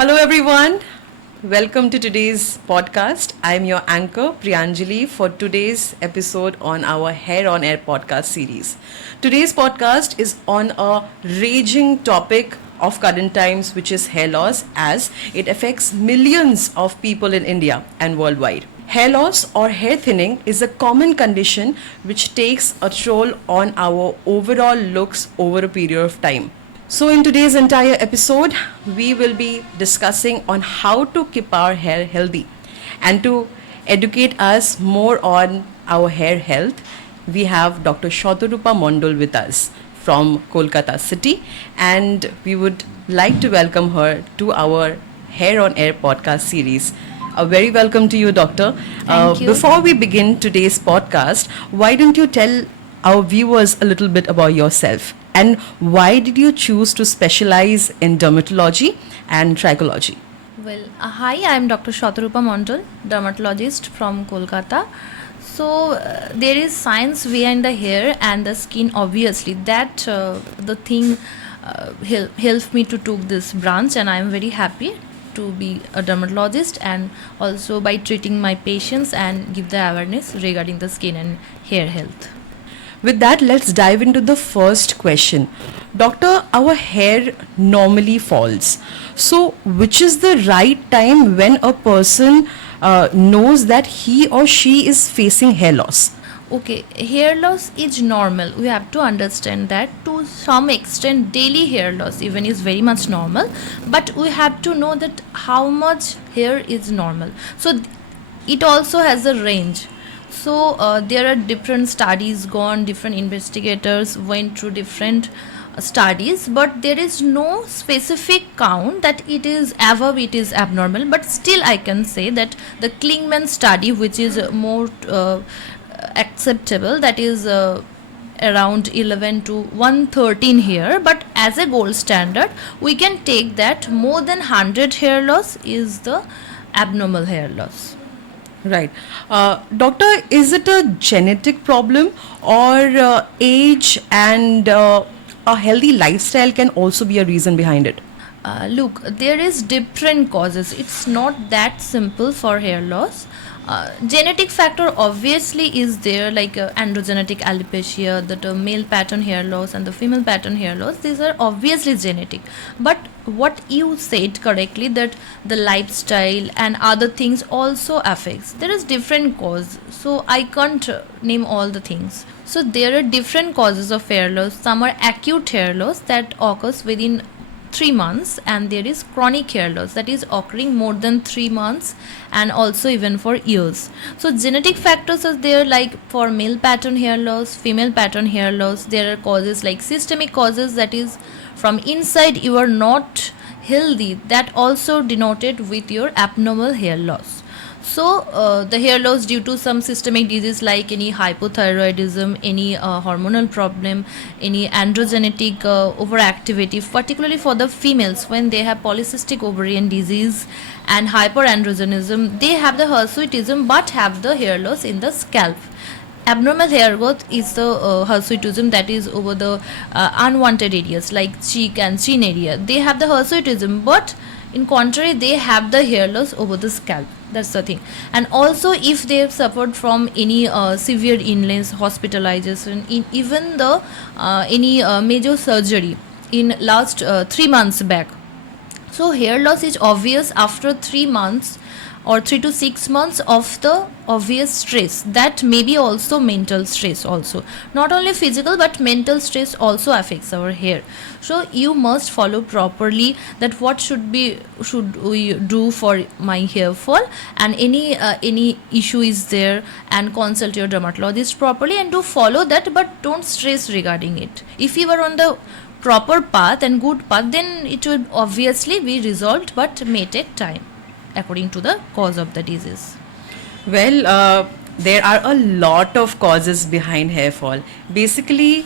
Hello, everyone. Welcome to today's podcast. I'm your anchor, Priyanjali, for today's episode on our Hair on Air podcast series. Today's podcast is on a raging topic of current times, which is hair loss, as it affects millions of people in India and worldwide. Hair loss or hair thinning is a common condition which takes a toll on our overall looks over a period of time. So in today's entire episode, we will be discussing on how to keep our hair healthy. And to educate us more on our hair health, we have Dr. Satarupa Mondal with us from Kolkata city, and we would like to welcome her to our Hair on Air podcast series. A very welcome to you, Doctor. Thank you. Before we begin today's podcast, why don't you tell our viewers a little bit about yourself? And why did you choose to specialize in dermatology and trichology? Well, hi, I am Dr. Satarupa Mondal, dermatologist from Kolkata. So, there is science behind the hair and the skin, obviously. That the thing helped me to took this branch, and I am very happy to be a dermatologist, and also by treating my patients and give the awareness regarding the skin and hair health. With that, let's dive into the first question. Doctor, our hair normally falls. So, which is the right time when a person knows that he or she is facing hair loss? Okay, hair loss is normal. We have to understand that to some extent daily hair loss even is very much normal, but we have to know that how much hair is normal. So it also has a range. So there are different studies gone, different investigators went through different studies, but there is no specific count that it is above, it is abnormal. But still I can say that the Klingman study, which is more acceptable, that is around 11 to 113 here, but as a gold standard we can take that more than 100 hair loss is the abnormal hair loss. Right. Doctor, is it a genetic problem or age and a healthy lifestyle can also be a reason behind it? Look, there is different causes. It's not that simple for hair loss. Genetic factor obviously is there, like androgenetic alopecia, the male pattern hair loss and the female pattern hair loss. These are obviously genetic. But what you said correctly, that the lifestyle and other things also affects. There is different cause. So I can't name all the things. So there are different causes of hair loss. Some are acute hair loss that occurs within 3 months, and there is chronic hair loss that is occurring more than 3 months and also even for years. So genetic factors are there, like for male pattern hair loss, female pattern hair loss. There are causes like systemic causes, that is from inside you are not healthy, that also denoted with your abnormal hair loss. So the hair loss due to some systemic disease like any hypothyroidism, any hormonal problem, any androgenetic overactivity, particularly for the females when they have polycystic ovarian disease and hyperandrogenism, they have the hirsutism but have the hair loss in the scalp. Abnormal hair growth is the hirsutism that is over the unwanted areas like cheek and chin area. They have the hirsutism, but in contrary they have the hair loss over the scalp. That's the thing. And also if they have suffered from any severe illness, hospitalization, in even the any major surgery in last 3 months back. So hair loss is obvious after 3 months or 3 to 6 months of the obvious stress. That may be also mental stress also. Not only physical but mental stress also affects our hair. So you must follow properly that what should we do for my hair fall, and any issue is there, and consult your dermatologist properly and do follow that, but don't stress regarding it. If you are on the proper path and good path, then it will obviously be resolved, but may take time according to the cause of the disease. Well, there are a lot of causes behind hair fall. Basically,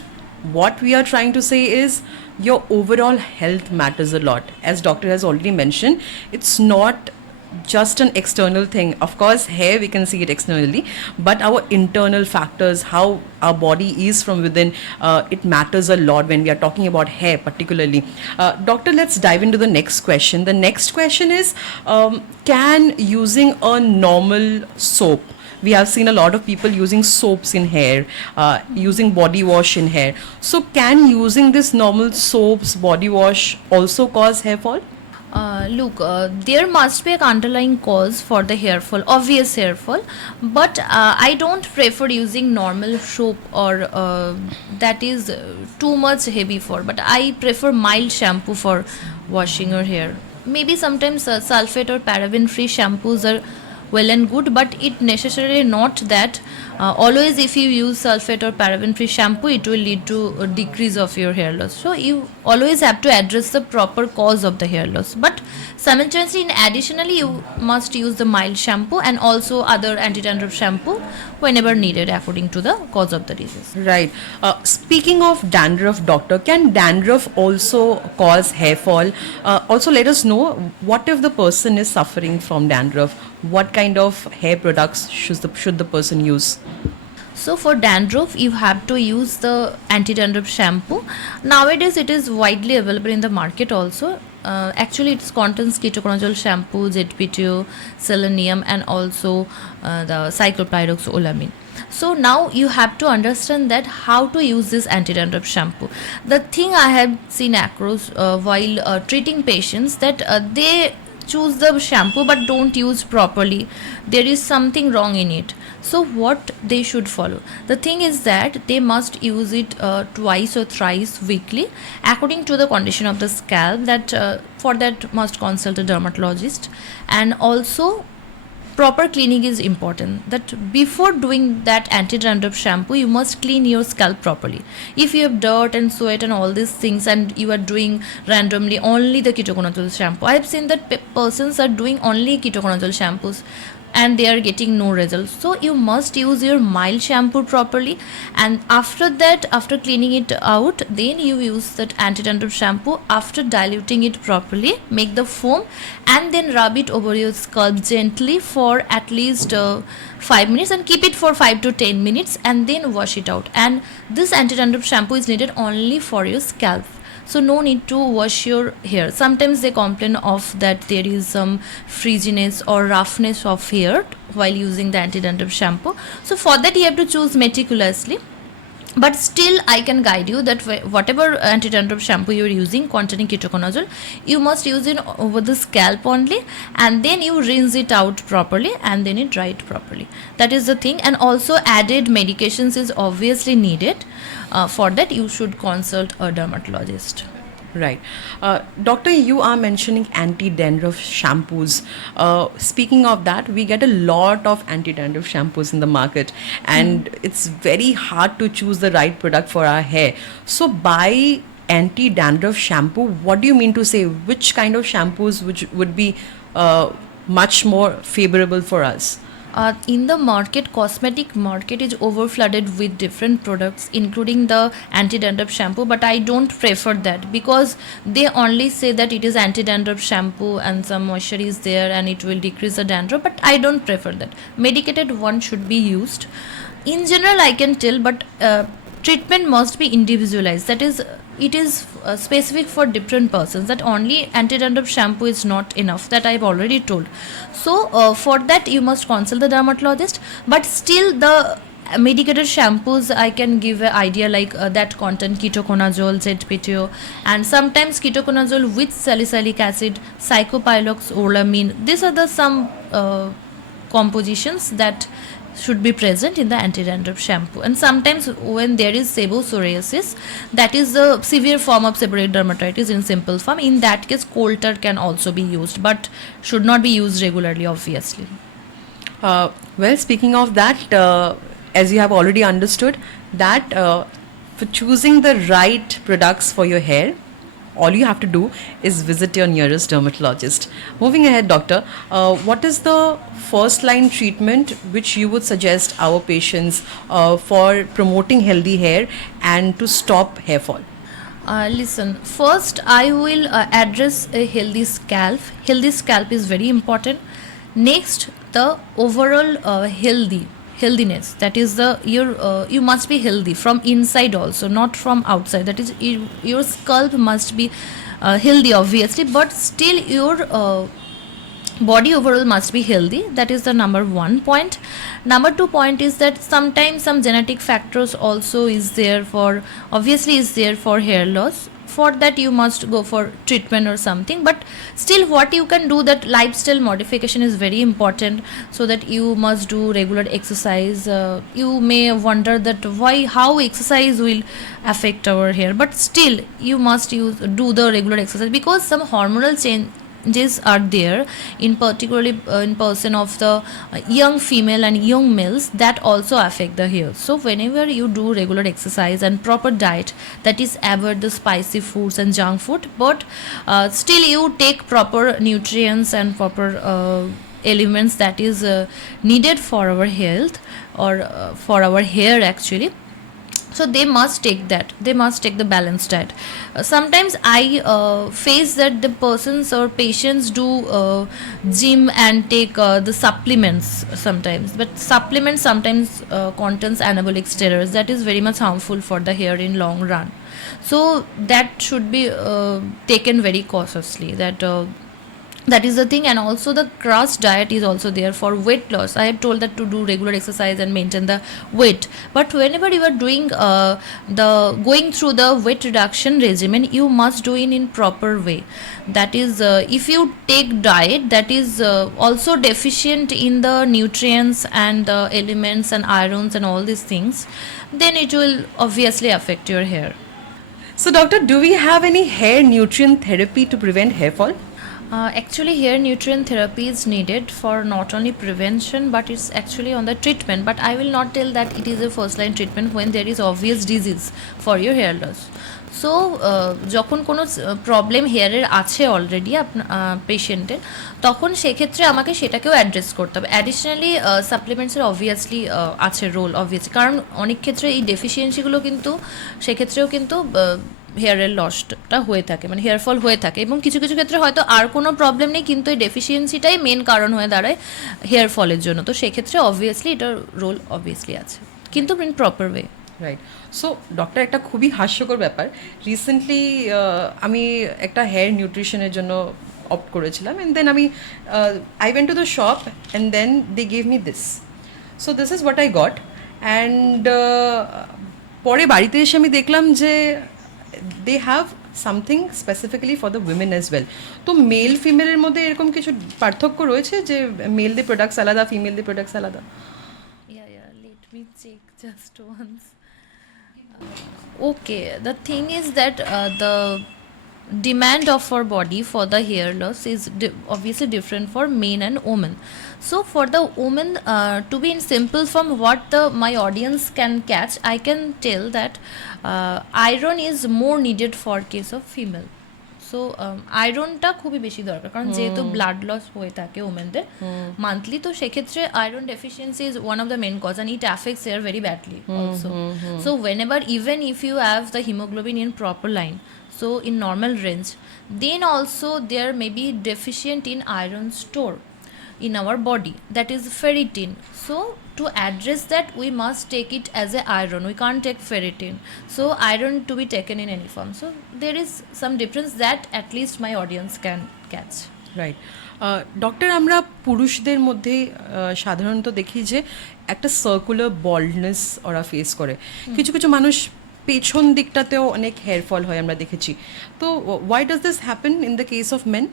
what we are trying to say is your overall health matters a lot. As doctor has already mentioned, it's not just an external thing. Of course, hair we can see it externally, but our internal factors, how our body is from within, it matters a lot when we are talking about hair, particularly. Doctor, let's dive into the next question. The next question is, can using a normal soap, we have seen a lot of people using soaps in hair, using body wash in hair. So, can using this normal soaps, body wash also cause hair fall? Look, there must be an underlying cause for the hair fall, obvious hair fall, but I don't prefer using normal soap or that is too much heavy for. But I prefer mild shampoo for washing your hair. Maybe sometimes sulfate or paraben-free shampoos are well and good, but it necessarily not that always if you use sulfate or paraben free shampoo it will lead to a decrease of your hair loss. So you always have to address the proper cause of the hair loss, but simultaneously in additionally you must use the mild shampoo and also other anti-dandruff shampoo whenever needed according to the cause of the disease. Right. Speaking of dandruff, doctor, can dandruff also cause hair fall? Also, let us know, what if the person is suffering from dandruff? What kind of hair products should the person use? So for dandruff, you have to use the anti-dandruff shampoo. Nowadays, it is widely available in the market also. Actually, it contains ketoconazole shampoo, ZPTO, selenium, and also the cyclopyroxolamine. So now you have to understand that how to use this anti-dandruff shampoo. The thing I have seen across while treating patients that they choose the shampoo but don't use properly. There is something wrong in it. So what they should follow, the thing is that they must use it twice or thrice weekly according to the condition of the scalp. That for that must consult a dermatologist. And also proper cleaning is important. That before doing that anti-dandruff shampoo you must clean your scalp properly. If you have dirt and sweat and all these things and you are doing randomly only the ketoconazole shampoo, I have seen that persons are doing only ketoconazole shampoos and they are getting no results. So you must use your mild shampoo properly, and after that, after cleaning it out, then you use that anti-dandruff shampoo. After diluting it properly, make the foam and then rub it over your scalp gently for at least 5 minutes and keep it for 5 to 10 minutes and then wash it out. And this anti-dandruff shampoo is needed only for your scalp, so no need to wash your hair. Sometimes they complain of that there is some frizziness or roughness of hair while using the anti-dandruff shampoo. So for that you have to choose meticulously, but still I can guide you that whatever anti-dandruff shampoo you are using containing ketoconazole, you must use it over the scalp only, and then you rinse it out properly and then you dry it properly. That is the thing. And also added medications is obviously needed. For that you should consult a dermatologist. Right. Doctor, you are mentioning anti-dandruff shampoos. Speaking of that, we get a lot of anti-dandruff shampoos in the market, and it's very hard to choose the right product for our hair. So buy anti-dandruff shampoo. What do you mean to say? Which kind of shampoos which would be much more favorable for us? In the market, cosmetic market is overflooded with different products including the anti-dandruff shampoo, but I don't prefer that because they only say that it is anti-dandruff shampoo and some moisture is there and it will decrease the dandruff, but I don't prefer that. Medicated one should be used. In general I can tell, but treatment must be individualized. That is, it is specific for different persons, that only anti-dandruff shampoo is not enough, that I've already told. So for that you must consult the dermatologist, but still the medicated shampoos I can give an idea like that contain ketoconazole, ZPTO, and sometimes ketoconazole with salicylic acid, cyclopyroxolamine. These are the some compositions that should be present in the anti-dandruff shampoo. And sometimes when there is pseudopsoriasis, that is the severe form of seborrheic dermatitis in simple form, in that case coal tar can also be used, but should not be used regularly obviously. Well, speaking of that, as you have already understood, that for choosing the right products for your hair, all you have to do is visit your nearest dermatologist. Moving ahead, doctor, what is the first line treatment which you would suggest our patients for promoting healthy hair and to stop hair fall? Listen, first I will address a healthy scalp. Healthy scalp is very important. Next, the overall healthiness, that is the you must be healthy from inside also, not from outside. That is, your scalp must be healthy obviously, but still your body overall must be healthy. That is the number one point. Number two point is that sometimes some genetic factors also is there for, obviously is there for hair loss. For that you must go for treatment or something, but still what you can do, that lifestyle modification is very important. So that you must do regular exercise. You may wonder that why, how exercise will affect our hair, but still you must do the regular exercise, because some hormonal changes are there, in particularly in person of the young female and young males, that also affect the hair. So whenever you do regular exercise and proper diet, that is avoid the spicy foods and junk food, but still you take proper nutrients and proper elements that is needed for our health, or for our hair actually. So they must take that, they must take the balanced diet. Sometimes I face that the persons or patients do gym and take the supplements sometimes, but supplements sometimes contains anabolic steroids, that is very much harmful for the hair in long run. So that should be taken very cautiously, that is the thing. And also the crash diet is also there for weight loss. I had told that to do regular exercise and maintain the weight, but whenever you are doing the going through the weight reduction regimen, you must do it in proper way. That is, if you take diet that is also deficient in the nutrients and the elements and irons and all these things, then it will obviously affect your hair. So, doctor, do we have any hair nutrient therapy to prevent hair fall? Actually, hair nutrient therapy is needed for not only prevention, but it's actually on the treatment. But I will not tell that it is a first line treatment when there is obvious disease for your hair loss. So যখন কোনো problem হেয়ারের আছে already পেশেন্টের, তখন সেক্ষেত্রে আমাকে সেটাকেও address করতে হবে। অ্যাডিশনালি সাপ্লিমেন্টসের অবভিয়াসলি আছে রোল, অবভিয়াসলি, কারণ অনেক ক্ষেত্রে এই ডেফিসিয়েন্সিগুলো কিন্তু সেক্ষেত্রেও কিন্তু হেয়ারের লসটা হয়ে থাকে, মানে হেয়ার ফল হয়ে থাকে, এবং কিছু কিছু ক্ষেত্রে হয়তো আর কোনো প্রবলেম নেই, কিন্তু এই ডেফিসিয়েন্সিটাই মেন কারণ হয়ে দাঁড়ায় হেয়ার ফলের জন্য। তো সেক্ষেত্রে অবভিয়াসলি এটার রোল অবভিয়াসলি আছে, কিন্তু in proper way. Right. So doctor, একটা খুবই হাস্যকর ব্যাপার, রিসেন্টলি আমি একটা হেয়ার নিউট্রিশনের জন্য অপ্ট করেছিলাম, অ্যান্ড দেন আমি I went to the shop and then they gave me this. So this is what I got, and পরে বাড়িতে এসে আমি দেখলাম যে they have something specifically for the women as well. তো মেল ফিমেলের মধ্যে এরকম কিছু পার্থক্য রয়েছে যে মেলদের প্রোডাক্টস আলাদা, ফিমেলদের প্রোডাক্টস আলাদা? Let me check just once. Okay, the thing is that the demand of our body for the hair loss is obviously different for men and women. So for the woman, to be in simple form, what my audience can catch, I can tell that iron is more needed for case of female. So আয়রনটা খুবই বেশি দরকার, কারণ যেহেতু blood loss হয়ে থাকে ওমেনদের monthly, তো সেক্ষেত্রে iron deficiency is one of the main cause, and it affects hair very badly also. So whenever, even if you have the haemoglobin in proper line, so in normal range, then also there may be deficient in iron store in our body, that is ferritin. So to address that, we must take it as a iron, we can't take ferritin. So iron to be taken in any form. So there is some difference that at least my audience can catch. Right. Doctor, আমরা পুরুষদের মধ্যে সাধারণত দেখি যে একটা circular বল্ডনেস ওরা face করে, কিছু কিছু মানুষ পেছন দিকটাতেও অনেক হেয়ার ফল হয় আমরা দেখেছি। তো why does this happen in the case of men?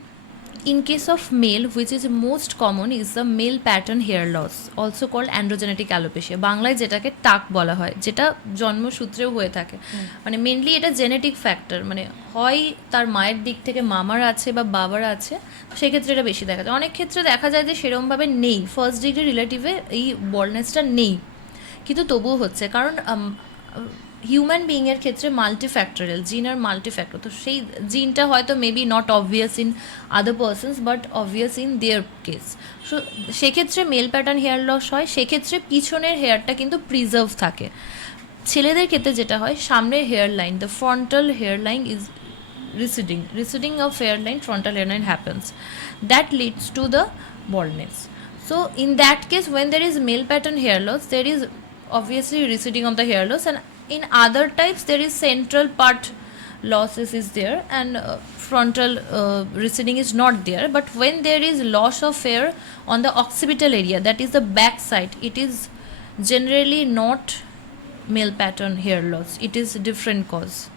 In case of male, which is most common, is the male pattern hair loss, also called androgenetic alopecia, বাংলায় যেটাকে টাক বলা হয়, যেটা জন্মসূত্রেও হয়ে থাকে। মানে মেনলি এটা জেনেটিক ফ্যাক্টর, মানে হয় তার মায়ের দিক থেকে মামার আছে বা বাবার আছে, সেক্ষেত্রে এটা বেশি দেখা যায়। অনেক ক্ষেত্রে দেখা যায় যে সেরকমভাবে নেই, ফার্স্ট ডিগ্রি রিলেটিভে এই বলনেসটা নেই, কিন্তু তবুও হচ্ছে, কারণ হিউম্যান বিইংয়ের ক্ষেত্রে মাল্টিফ্যাক্টরিয়াল জিন আর মাল্টিফ্যাক্টর, তো সেই জিনটা হয়তো maybe not obvious in other persons but obvious in their case. So সেক্ষেত্রে মেল প্যাটার্ন হেয়ার লস হয়, সেক্ষেত্রে পিছনের হেয়ারটা কিন্তু প্রিজার্ভ থাকে। ছেলেদের ক্ষেত্রে যেটা হয়, সামনের hair line, the frontal hair line is receding of hairline, frontal hairline happens, that leads to the baldness. So in that case, when there is male pattern hair loss, there is obviously receding of the hair loss, and in other types there is central part losses is there, and frontal receding is not there. But when there is loss of hair on the occipital area, that is the back side, it is generally not male pattern hair loss, it is a different cause.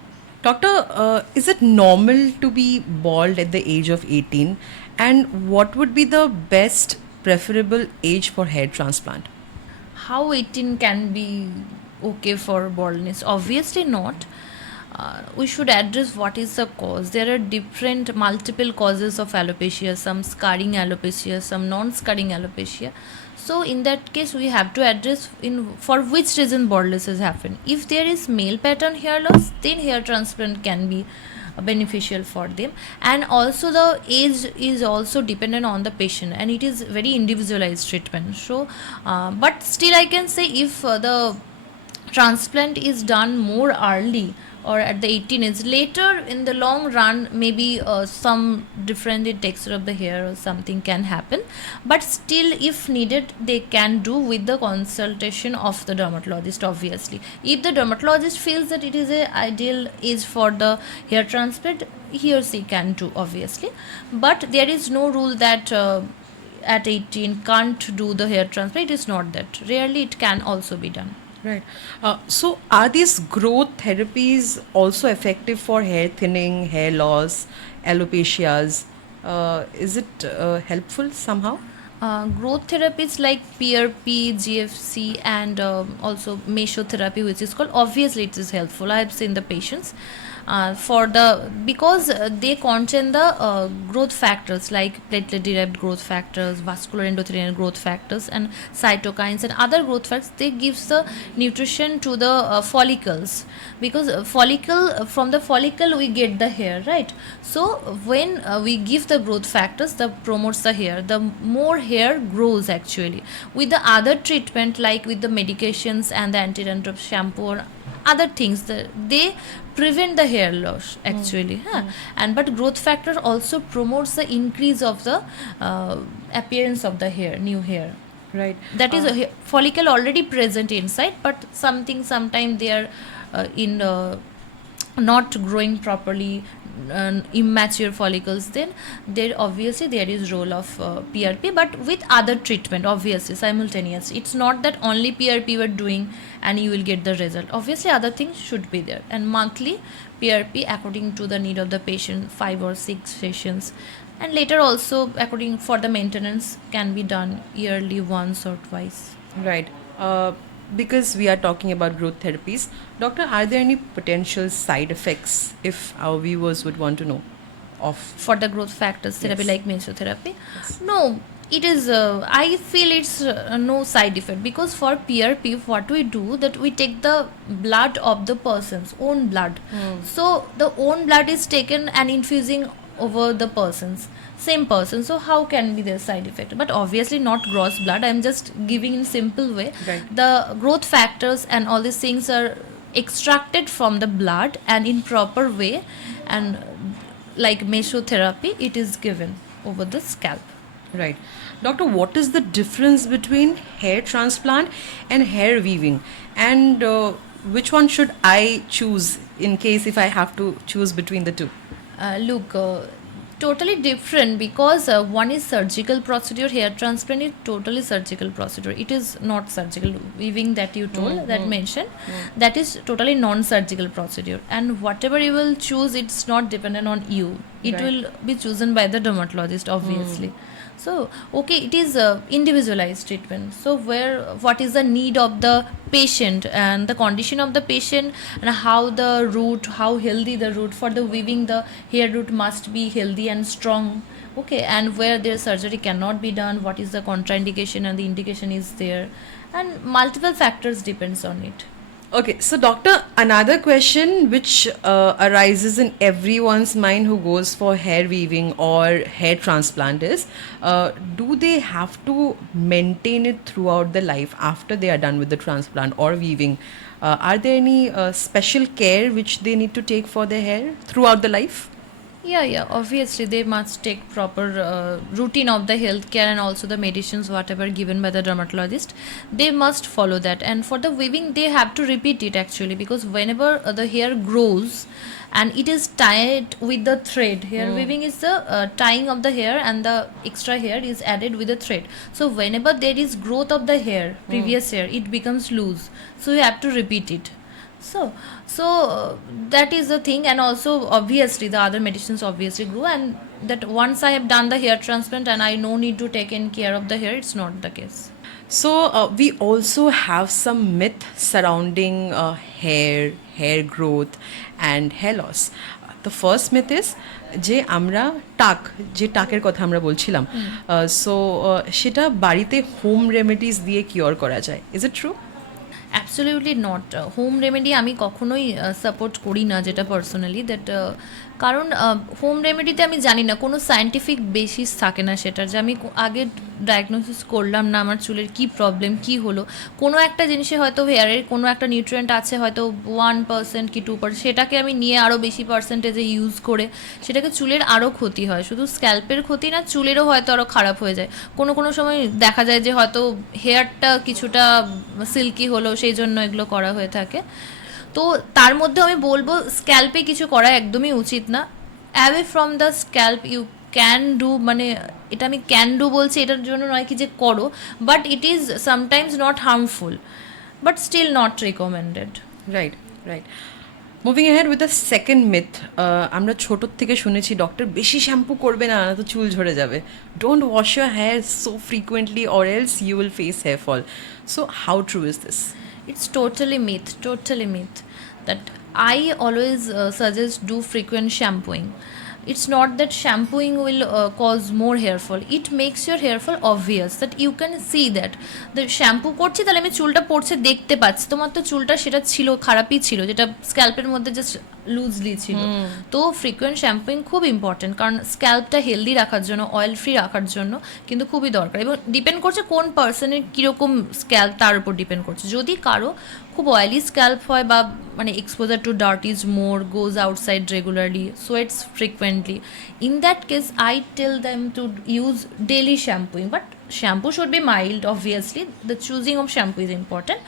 Doctor, is it normal to be bald at the age of 18? And what would be the best preferable age for hair transplant? How 18 can be okay for baldness? Obviously not. We should address what is the cause. There are different multiple causes of alopecia, some scarring alopecia, some non-scarring alopecia. So in that case we have to address in for which reason baldness has happened. If there is male pattern hair loss, then hair transplant can be beneficial for them. And also the age is also dependent on the patient, and it is very individualized treatment. So but still I can say, if the transplant is done more early or at the 18 age, later in the long run maybe some different in texture of the hair or something can happen, but still if needed they can do with the consultation of the dermatologist. Obviously if the dermatologist feels that it is a ideal age for the hair transplant, he or she can do, obviously. But there is no rule that at 18 can't do the hair transplant. It is not that, rarely it can also be done. Right. So, are these growth therapies also effective for hair thinning, hair loss, alopecias? Is it helpful somehow? Growth therapies like PRP, GFC, and also mesotherapy, which is called, obviously it is helpful. I have seen the patients for the, because they contain the growth factors like platelet derived growth factors, vascular endothelial growth factors, and cytokines and other growth factors. They gives the nutrition to the follicles, because follicle, from the follicle we get the hair, right? So when we give the growth factors, that promotes the hair, the more hair grows actually. With the other treatment like with the medications and the anti-dandruff shampoo or other things, they prevent the hair loss actually. And but growth factor also promotes the increase of the appearance of the hair, new hair. Right. That is a follicle already present inside, but something sometime they are in not growing properly, immature follicles, then there obviously there is role of PRP, but with other treatment, obviously simultaneous. It's not that only PRP you are doing and you will get the result. Obviously other things should be there, and monthly PRP according to the need of the patient, 5 or 6 sessions, and later also according for the maintenance can be done yearly once or twice. Right. Because we are talking about growth therapies, doctor, are there any potential side effects if our viewers would want to know of? For the growth factors therapy Yes. like mesotherapy, Yes. no, it is I feel it's no side effect, because for PRP what we do, that we take the blood of the person's own blood. So the own blood is taken and infusing over the person's same person, so how can be the side effect? But obviously not gross blood, I'm just giving in simple way. Right. The growth factors and all these things are extracted from the blood and in proper way, and like mesotherapy it is given over the scalp. Right. Doctor, what is the difference between hair transplant and hair weaving? And which one should I choose in case if I have to choose between the two? Look, totally different, because one is surgical procedure, hair transplant is totally surgical procedure, it is not surgical. Weaving that you told, that mentioned, that is totally non-surgical procedure, and whatever you will choose, it's not dependent on you, it Right. will be chosen by the dermatologist, obviously. So okay, it is individualized treatment. So where what is the need of the patient and the condition of the patient, and how the root, how healthy the root, for the weaving the hair root must be healthy and strong. Okay, and where their surgery cannot be done, what is the contraindication and the indication is there, and multiple factors depends on it. Okay, so doctor, another question which arises in everyone's mind who goes for hair weaving or hair transplant is, do they have to maintain it throughout the life after they are done with the transplant or weaving? Are there any special care which they need to take for their hair throughout the life? Yeah, obviously they must take proper routine of the healthcare and also the medicines whatever given by the dermatologist. They must follow that, and for the weaving they have to repeat it actually, because whenever the hair grows and it is tied with the thread, hair weaving is the tying of the hair and the extra hair is added with the thread. So whenever there is growth of the hair, previous hair, it becomes loose, so you have to repeat it. So that is the thing, and also obviously the other medicines obviously grew, and that once I have done the hair transplant and I no need to take in care of the hair, it's not the case. So we also have some myth surrounding hair growth, and hair loss. The first myth is যে আমরা যে টাকের কথা আমরা বলছিলাম, so সেটা বাড়িতে home remedies দিয়ে cure করা যায়, is it true? Absolutely not. Home remedy আমি কখনোই সাপোর্ট করি না, যেটা পার্সোনালি দ্যাট, কারণ হোম রেমেডিতে আমি জানি না, কোনো সায়েন্টিফিক বেসিস থাকে না সেটার, যে আমি আগে ডায়াগনোসিস করলাম না আমার চুলের কী প্রবলেম কী হলো, কোনো একটা জিনিসে হয়তো হেয়ারের কোনো একটা নিউট্রিয়েন্ট আছে হয়তো 1% কি 2%, সেটাকে আমি নিয়ে আরও বেশি পার্সেন্টেজে ইউজ করে সেটাকে চুলের আরও ক্ষতি হয়, শুধু স্ক্যাল্পের ক্ষতি না, চুলেরও হয়তো আরও খারাপ হয়ে যায়। কোনো সময় দেখা যায় যে হয়তো হেয়ারটা কিছুটা সিল্কি হলো, সেই জন্য এগুলো করা হয়ে থাকে। তো তার মধ্যে আমি বলবো স্ক্যাল্পে কিছু করা একদমই উচিত না। Away from the scalp you can do, মানে এটা আমি ক্যান ডু বলছি এটার জন্য নয় কি যে করো, but it is sometimes not harmful, but still not recommended. Right, right. Moving ahead with the second myth, আমরা ছোটোর থেকে শুনেছি ডক্টর বেশি শ্যাম্পু করবে না, তো চুল ঝরে যাবে। Don't wash your hair so frequently or else you will face hair fall. So how true is this? It's totally myth. That I always suggest do frequent shampooing. It's not that shampooing will cause more hair fall. It makes your hair fall obvious, that you can see that the shampoo করছি তাহলে আমি চুলটা পড়ছে দেখতে পাচ্ছি, তোমার তো চুলটা সেটা ছিল খারাপই ছিল, যেটা স্ক্যাল্পের মধ্যে জাস্ট লুজলি ছিল। তো ফ্রিকুয়েন্ট শ্যাম্পুইং খুব ইম্পর্টেন্ট, কারণ স্ক্যাল্পটা হেলদি রাখার জন্য, অয়েল ফ্রি রাখার জন্য কিন্তু খুবই দরকার, এবং ডিপেন্ড করছে কোন পার্সনের কীরকম স্ক্যাল্প তার উপর ডিপেন্ড করছে। যদি কারো খুব অয়েলি স্ক্যাল্প হয় বা মানে exposure to dirt is more, goes outside regularly, sweats frequently, in that case I tell them to use daily shampooing, but shampoo should be mild, obviously the choosing of shampoo is important.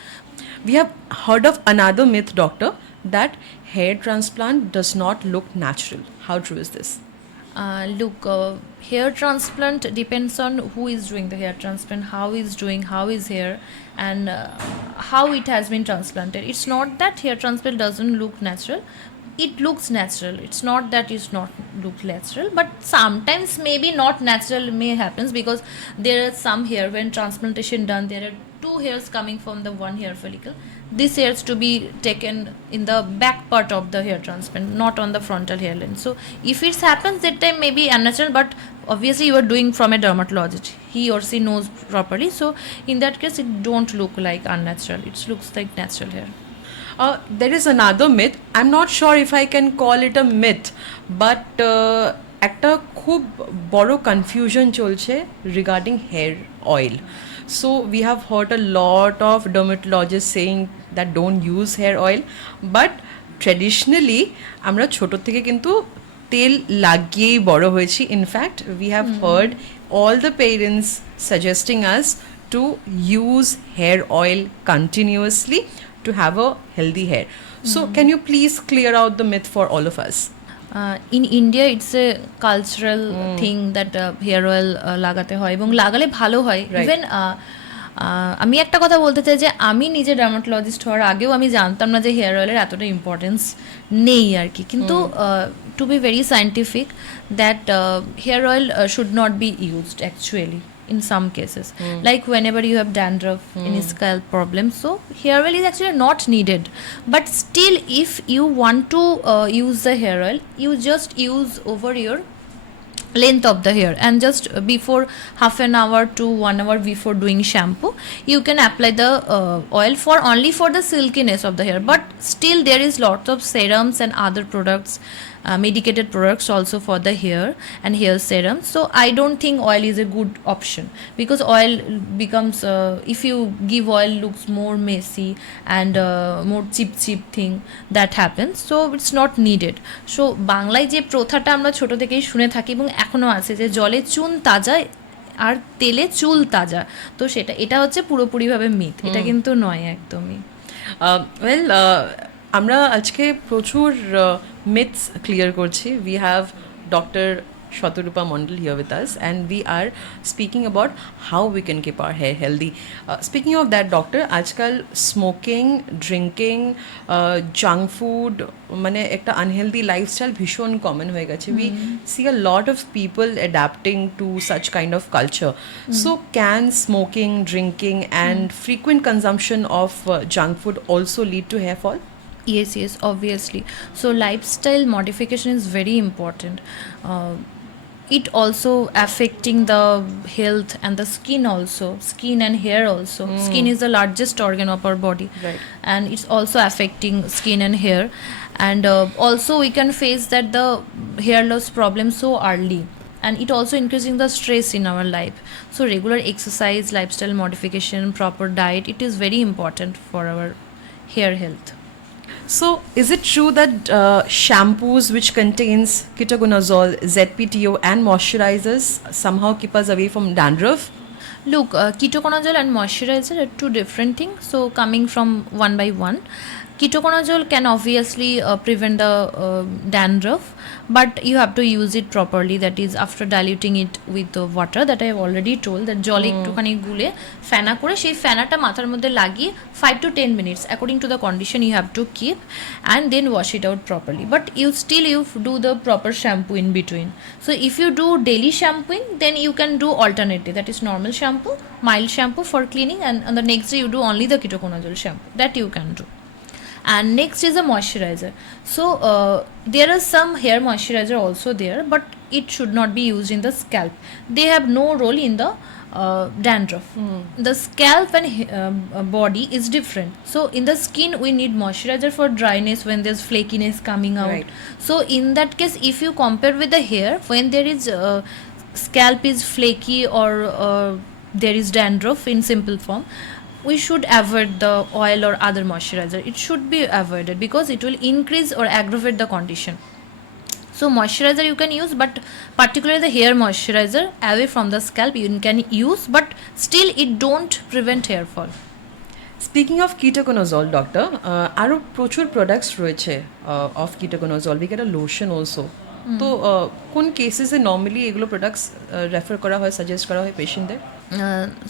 We have heard of another myth, doctor, that hair transplant does not look natural. How true is this? Look, hair transplant depends on who is doing the hair transplant, how is doing, how is hair, and how it has been transplanted. It's not that hair transplant doesn't look natural. It looks natural. It's not that it's not look natural, but sometimes maybe not natural may happens, because there are some hair when transplantation done, there are two hairs coming from the one hair follicle. This hairs to be taken in the back part of the hair transplant, not on the frontal hairline. So if it happens that time may be unnatural, but obviously you are doing from a dermatologist, he or she knows properly, so in that case it don't look like unnatural, it looks like natural hair. There is another myth. I'm not sure if I can call it a myth, but একটা খুব বড় confusion চলছে regarding hair oil. So we have heard a lot of dermatologists saying that don't use hair oil, but traditionally আমরা ছোট থেকে কিন্তু তেল লাগিয়েই বড় হয়েছি. In fact we have heard all the parents suggesting us to use hair oil continuously to have a healthy hair. So can you please clear out the myth for all of us? In India it's a cultural thing that hair oil লাগাতে হয় এবং লাগালে ভালো হয়। Even আমি একটা কথা বলতে চাই যে আমি নিজে ডার্মাটোলজিস্ট হওয়ার আগেও আমি জানতাম না যে হেয়ার অয়েলের এতটা ইম্পর্টেন্স নেই আর কি, কিন্তু to be very scientific that hair oil should not be used actually in some cases, like whenever you have dandruff, any scalp problem, so hair oil is actually not needed. But still if you want to use the hair oil, you just use over your length of the hair, and just before half an hour to 1 hour before doing shampoo you can apply the oil for only for the silkiness of the hair. But still there is lots of serums and other products medicated products also for the hair and hair serum. So I don't think oil is a good option, because oil becomes if you give oil, looks more messy and more cheap thing that happens, so it's not needed. So বাংলায় যে প্রথাটা আমরা ছোট থেকেই শুনে থাকি এবং এখনও আছে, যে জলে চুন তাজা আর তেলে চুল তাজা, তো এটা হচ্ছে পুরোপুরিভাবে মিথ, এটা কিন্তু নয় একদমই। ওয়েল, আমরা আজকে প্রচুর মিথস ক্লিয়ার করছি। We have doctor Satarupa Mondal here with us, and we are speaking about how we can keep our hair healthy. Speaking of that, doctor, আজকাল স্মোকিং, ড্রিঙ্কিং, জাঙ্ক ফুড, মানে একটা unhealthy lifestyle ভীষণ common হয়ে গেছে। We see a lot of people adapting two such kind of culture. So can smoking, drinking and frequent consumption of junk food also lead to hair fall? Yes, obviously. So lifestyle modification is very important. It also affecting the health and the skin also, skin and hair also. Skin is the largest organ of our body, Right. and it's also affecting skin and hair. And also we can face that the hair loss problem so early, and it also increasing the stress in our life. So regular exercise, lifestyle modification, proper diet, it is very important for our hair health. So, is it true that shampoos which contains ketoconazole, ZPTO, and moisturizers somehow keep us away from dandruff? Look, ketoconazole and moisturizer are two different things. So coming from one by one, ketoconazole can obviously prevent the dandruff, but you have to use it properly. That is after diluting it with the water that I have already told. That জলে একটুখানি গুলে ফেনা করে সেই ফেনাটা মাথার মধ্যে লাগিয়ে 5 to 10 minutes according to the condition you have to keep, and then wash it out properly. But you do the proper shampoo in between. So if you do daily shampooing, then you can do alternative, that is normal shampoo, mild shampoo for cleaning, and on the next day you do only the ketoconazole shampoo. That you can do. And next is a moisturizer. So there are some hair moisturizer also there, but it should not be used in the scalp. They have no role in the dandruff. The scalp and body is different. So in the skin we need moisturizer for dryness when there's flakiness coming out. Right. So in that case, if you compare with the hair, when there is scalp is flaky or there is dandruff in simple form, we should avoid the oil or other moisturizer. It should be avoided because it will increase or aggravate the condition. So moisturizer you can use, but particularly the hair moisturizer away from the scalp you can use, but still it don't prevent hair fall. Speaking of ketoconazole, doctor, আরও প্রচুর products রয়েছে of ketoconazole. We get a lotion also. তো কোন কেসেসে normally এগুলো products refer করা হয়, suggest করা হয় পেশেন্টদের?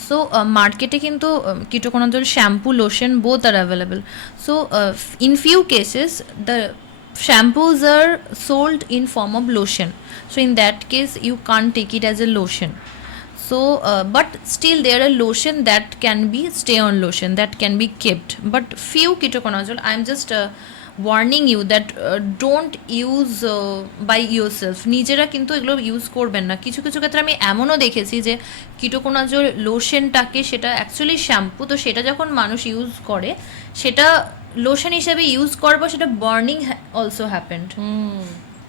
So মার্কেটে কিন্তু ketoconazole shampoo, lotion both are available. So in few cases the shampoos are sold in form of lotion, so in that case you can't take it as a lotion. So but still there are lotion that can be stay on lotion that can be kept, but few ketoconazole, I'm just warning you that don't use by yourself. নিজেরা কিন্তু এগুলো use করবেন না। কিছু কিছু ক্ষেত্রে আমি এমনও দেখেছি যে কিটোকোনাজল লোশনটাকে, সেটা অ্যাকচুয়ালি শ্যাম্পু, তো সেটা যখন মানুষ ইউজ করে সেটা লোশন হিসেবে ইউজ করবো, সেটা burning also happened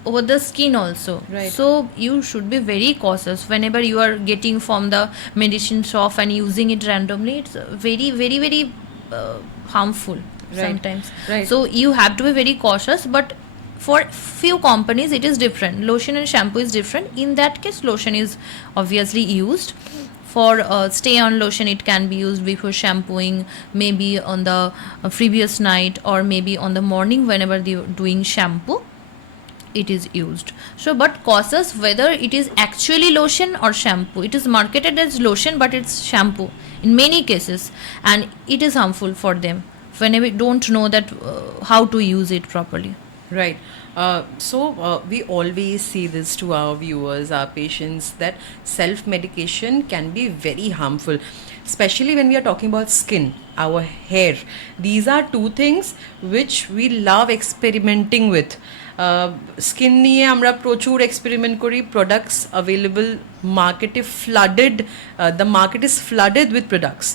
over the skin also. Right. So you should be very cautious whenever you are getting from the medicine shop and using it randomly. It's very harmful. Right. Sometimes. Right. So you have to be very cautious, but for few companies it is different. Lotion and shampoo is different. In that case lotion is obviously used. For stay on lotion, it can be used before shampooing, maybe on the previous night, or maybe on the morning whenever you're doing shampoo it is used. So but cautious whether it is actually lotion or shampoo. It is marketed as lotion but it's shampoo in many cases, and it is harmful for them whenever we don't know that how to use it properly. Right. So we always say this to our viewers, our patients, that self-medication can be very harmful, especially when we are talking about skin, our hair. These are two things which we love experimenting with. Skin নিয়ে আমরা প্রচুর experiment করি, products available, মার্কেটে flooded, the market is flooded with products.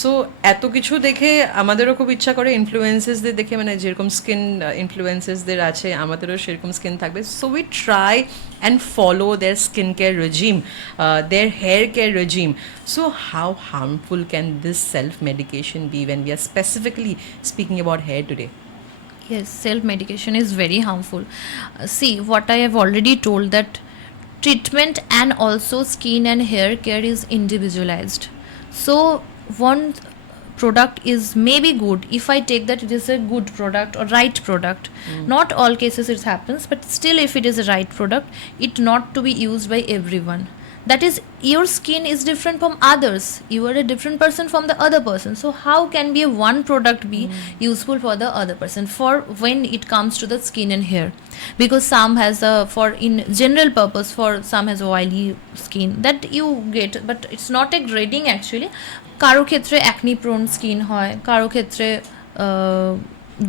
So এত কিছু দেখে আমাদেরও খুব ইচ্ছা করে ইনফ্লুয়েন্সেসদের দেখে, মানে যেরকম স্কিন ইনফ্লুয়েন্সেসদের আছে আমাদেরও সেরকম স্কিন থাকবে, so we try and follow their skin care regime, their hair care regime. So how harmful can this self medication be when we are specifically speaking about hair today? Yes, self medication is very harmful. See, what I have already told, that treatment and also skin and hair care is individualized. So, one product is maybe good if I take that it is a good product or right product. Not all cases it happens, but still, if it is a right product, it not to be used by everyone. That is, your skin is different from others, you are a different person from the other person, so how can be a one product be useful for the other person for when it comes to the skin and hair? Because some has a, for in general purpose, for some has oily skin that you get, but it's not a grading actually. কারো ক্ষেত্রে acne prone skin হয়, কারো ক্ষেত্রে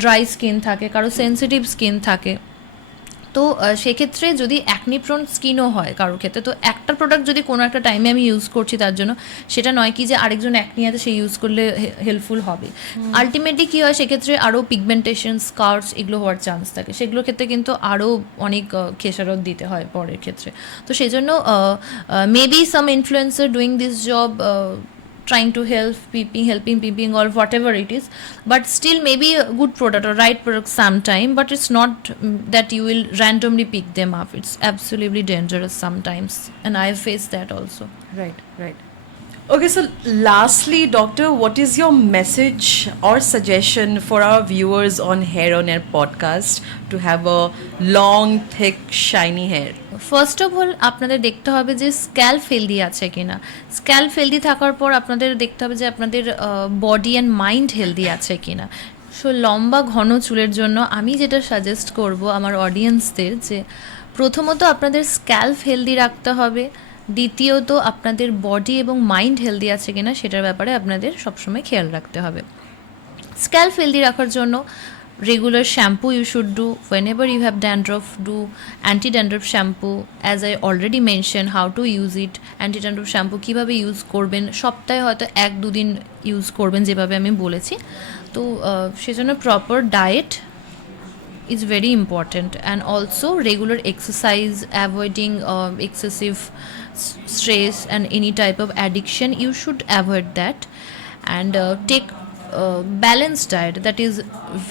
dry skin থাকে, কারো sensitive skin থাকে। তো সেক্ষেত্রে যদি অ্যাকনিপ্রোন স্কিনও হয় কারোর ক্ষেত্রে, তো একটা প্রোডাক্ট যদি কোনো একটা টাইমে আমি ইউজ করছি তার জন্য, সেটা নয় কি যে আরেকজন অ্যাকনি আছে সে ইউজ করলে হেল্পফুল হবে। আলটিমেটলি কী হয়, সেক্ষেত্রে আরও পিগমেন্টেশন, স্কার্স এগুলো হওয়ার চান্স থাকে, সেগুলোর ক্ষেত্রে কিন্তু আরও অনেক খেসারত দিতে হয় পরের ক্ষেত্রে। তো সেই জন্য maybe some influencer doing this job, trying to helping people or whatever it is, but still maybe a good product or right product sometime, but it's not that you will randomly pick them up. It's absolutely dangerous sometimes, and I've faced that also. Right, right. Okay, so lastly, doctor, what is your message or suggestion for our viewers on Hair on Air podcast to have a long, thick, shiny hair? First of all আপনাদের দেখতে হবে যে scalp healthy আছে কিনা। Scalp healthy থাকার পর আপনাদের দেখতে হবে যে আপনাদের বডি অ্যান্ড মাইন্ড হেলদি আছে কিনা। সো লম্বা ঘন চুলের জন্য আমি যেটা সাজেস্ট করব আমার অডিয়েন্সদের, যে প্রথমত আপনাদের স্ক্যাল্প হেলদি রাখতে হবে, দ্বিতীয়ত আপনাদের বডি এবং মাইন্ড হেলদি আছে কিনা সেটার ব্যাপারে আপনাদের সবসময় খেয়াল রাখতে হবে। স্ক্যাল্প হেলদি রাখার জন্য regular shampoo you should do. Whenever you have dandruff, do anti-dandruff shampoo. As I already mentioned how to use it. Anti-dandruff shampoo কীভাবে ইউজ করবেন, সপ্তাহে হয়তো 1-2 দিন ইউজ করবেন যেভাবে আমি বলেছি। তো সেজন্য proper diet is very important, and also regular exercise, avoiding excessive stress and any type of addiction, you should avoid that, and take balanced diet, that is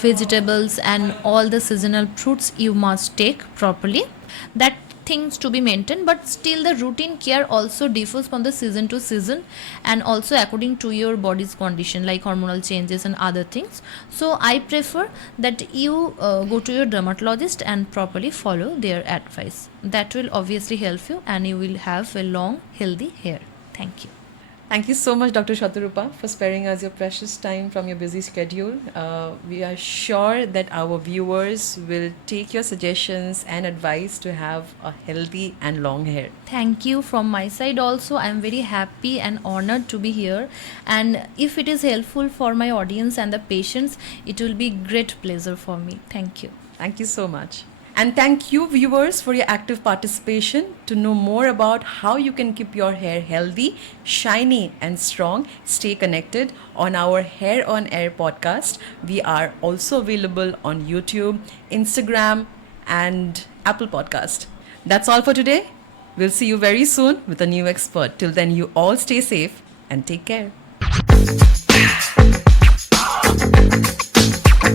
vegetables and all the seasonal fruits you must take properly. That things to be maintained, but still the routine care also differs from the season to season, and also according to your body's condition like hormonal changes and other things. So I prefer that you go to your dermatologist and properly follow their advice. That will obviously help you, and you will have a long healthy hair. Thank you. Thank you so much, Dr. Satarupa, for sparing us your precious time from your busy schedule. We are sure that our viewers will take your suggestions and advice to have a healthy and long hair. Thank you from my side also. I am very happy and honored to be here, and if it is helpful for my audience and the patients, it will be great pleasure for me. Thank you. Thank you so much. And thank you, viewers, for your active participation. To know more about how you can keep your hair healthy, shiny, and strong, stay connected on our Hair on Air podcast. We are also available on YouTube, Instagram, and Apple Podcast. That's all for today. We'll see you very soon with a new expert. Till then, you all stay safe and take care.